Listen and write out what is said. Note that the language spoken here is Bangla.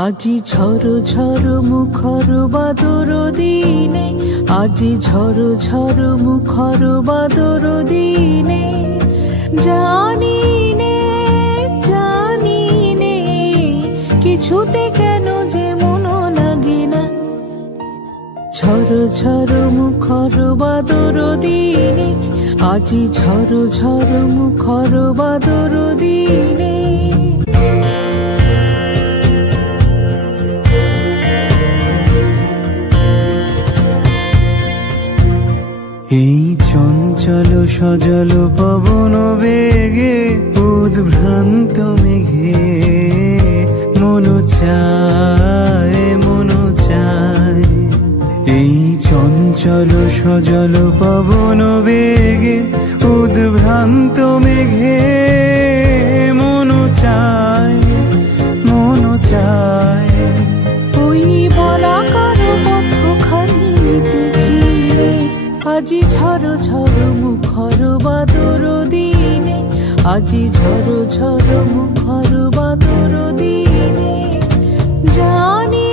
আজি ঝড় ঝড় মুখর বাদর দিনে, আজি ঝড় ঝড় মুখর বাদর দিনে, জানি নে জানি নে কিছুতে কেন যে মন লাগে না। ঝড় ঝড় মুখর বাদর দিনে, আজি ঝড় ঝড় মুখর বাদর দিনে। এই চঞ্চল সজল পবন বেগে উদ্ভ্রান্ত মেঘে মন চায় মন চায়। এই চঞ্চল সজল পবন বেগে উদ্ভ্রান্ত মেঘে মন চায় মন চায়। ওই বলাকার পথখানি নিতেছি রে, আজি ঝড় ঝড় মুখর বাদর দিনে, আজি ঝড় ঝড় মুখর বাদর দিনে, জানি